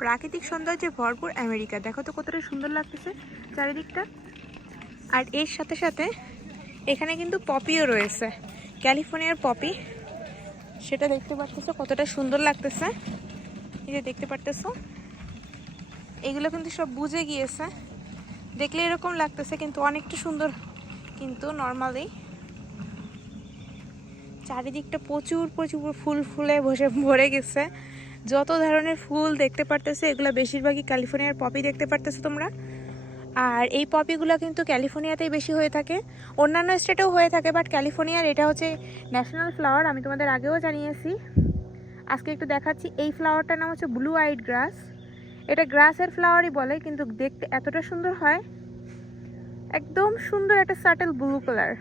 প্রাকৃতিক সৌন্দর্যে ভরপুর আমেরিকা। দেখো তো কতটা সুন্দর লাগতেছে চারিদিকটা। আর এর সাথে সাথে এখানে কিন্তু পপিও রয়েছে। ক্যালিফোর্নিয়ার পপি। সেটা দেখতে পারতেছো কতটা সুন্দর লাগতেছে। এই যে দেখতে পারতেছো। এগুলো কিন্তু সব বুঝে গিয়েছে। দেখলে এরকম লাগতেছে কিন্তু অনেকটা সুন্দর কিন্তু নর্মালি চারিদিকটা প্রচুর প্রচুর ফুল ফুলে বসে ভরে গেছে। যত ধরনের ফুল দেখতে পারতেছে, এগুলো বেশিরভাগই ক্যালিফোর্নিয়ার পপি দেখতে পারতেছো তোমরা। আর এই পপিগুলো কিন্তু ক্যালিফোর্নিয়াতেই বেশি হয়ে থাকে। অন্যান্য স্টেটেও হয়ে থাকে, বাট ক্যালিফোর্নিয়ার এটা হচ্ছে ন্যাশনাল ফ্লাওয়ার, আমি তোমাদের আগেও জানিয়েছি। আজকে একটু দেখাচ্ছি, এই ফ্লাওয়ারটার নাম হচ্ছে ব্লু আইড গ্রাস। এটা গ্রাসের ফ্লাওয়ারই বলে, কিন্তু দেখতে এতটা সুন্দর হয়। একদম সুন্দর একটা সাটেল ব্লু কালার।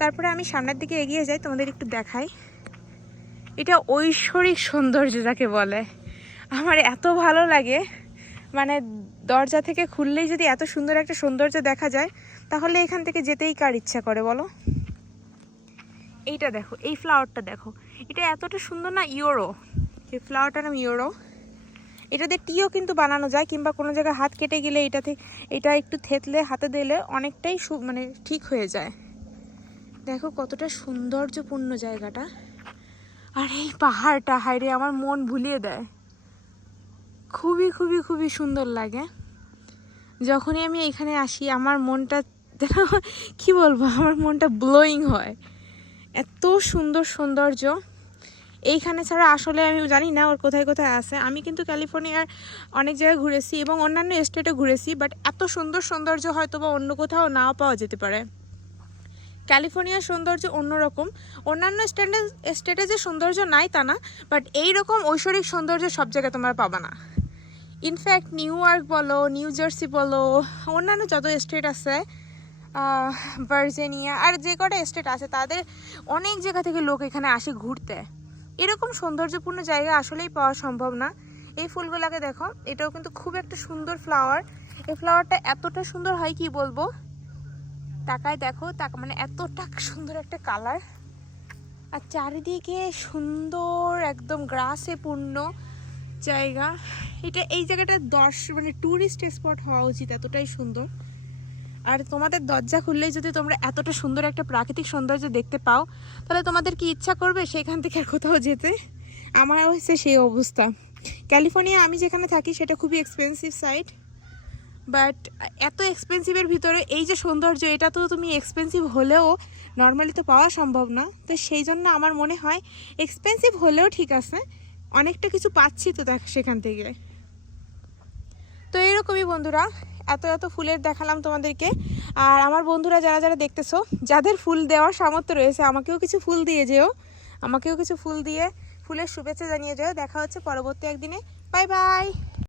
তারপরে আমি সামনের দিকে এগিয়ে যাই, তোমাদের একটু দেখাই। এটা ঐশ্বরিক সৌন্দর্য যাকে বলে। আমার এত ভালো লাগে। মানে দরজা থেকে খুললেই যদি এত সুন্দর একটা সৌন্দর্য দেখা যায়, তাহলে এখান থেকে যেতেই কার ইচ্ছা করে বলো? এইটা দেখো, এই ফ্লাওয়ারটা দেখো। এটা এতটা সুন্দর না ইউরো এই ফ্লাওয়ারটার নাম ইউরো এটাতে টিও কিন্তু বানানো যায়, কিংবা কোনো জায়গায় হাত কেটে গেলে এটাতে এটা একটু থেতলে, হাতে দিলে অনেকটাই মানে ঠিক হয়ে যায়। দেখো কতটা সৌন্দর্যপূর্ণ জায়গাটা। আর, এই পাহাড়টা হাইরে আমার মন ভুলিয়ে দেয়। খুবই খুবই খুবই সুন্দর লাগে। যখনই আমি এখানে আসি, আমার মনটা কি বলব, আমার মনটা ব্লোয়িং হয়। এত সুন্দর সৌন্দর্য। এইখানে ছাড়া আসলে আমি জানি না ওর কোথায় কোথায় আছে। আমি কিন্তু ক্যালিফোর্নিয়ার অনেক জায়গায় ঘুরেছি এবং অন্যান্য স্টেটে ঘুরেছি বাট এত সুন্দর সৌন্দর্য হয়তো বা অন্য কোথাও নাও পাওয়া যেতে পারে। ক্যালিফোর্নিয়ার সৌন্দর্য অন্যরকম। অন্যান্য স্টেটে স্টেটে যে সৌন্দর্য নাই তা না বাট এই রকম ঐশ্বরিক সৌন্দর্য সব জায়গায় তোমরা পাবা না। In fact New York New Jersey, অন্যান্য যত স্টেট আছে ভার্জিনিয়া আর যে কটা স্টেট আছে, তাদের অনেক জায়গা থেকে লোক এখানে আসে ঘুরতে। এরকম সৌন্দর্যপূর্ণ জায়গা আসলেই পাওয়া সম্ভব না। এই ফুলগুলোকে দেখো, এটাও কিন্তু খুব একটা সুন্দর ফ্লাওয়ার এই ফ্লাওয়ারটা এতটা সুন্দর হয় কি বলব? তাকায় দেখো, তাক মানে এতটা সুন্দর একটা কালার আর চারিদিকে সুন্দর একদম গ্রাসে পূর্ণ জায়গা। এটা এই জায়গাটা দশ মানে ট্যুরিস্ট স্পট হওয়া উচিত, এতটাই সুন্দর। আর তোমাদের দরজা খুললেই যদি তোমরা এতটা সুন্দর একটা প্রাকৃতিক সৌন্দর্য দেখতে পাও, তাহলে তোমাদের কি ইচ্ছা করবে সেখান থেকে আর কোথাও যেতে? আমার হচ্ছে সেই অবস্থা। ক্যালিফোর্নিয়া আমি যেখানে থাকি, সেটা খুবই এক্সপেন্সিভ সাইট বাট এত এক্সপেন্সিভের ভিতরে এই যে সৌন্দর্য, এটা তো তুমি এক্সপেন্সিভ হলেও নর্মালি তো পাওয়া সম্ভব না। তো সেই জন্য আমার মনে হয় এক্সপেন্সিভ হলেও ঠিক আছে। অনেকটা কিছু পাচ্ছি তো দেখ সেখান থেকে। তো এরকমই বন্ধুরা, এত এত ফুলের দেখালাম তোমাদেরকে। আর আমার বন্ধুরা যারা যারা দেখতেছো, যাদের ফুল দেওয়ার সামর্থ্য রয়েছে, আমাকেও কিছু ফুল দিয়ে যেও। আমাকেও কিছু ফুল দিয়ে ফুলের শুভেচ্ছা জানিয়ে যেও। দেখা হচ্ছে পরবর্তী একদিনে। Bye bye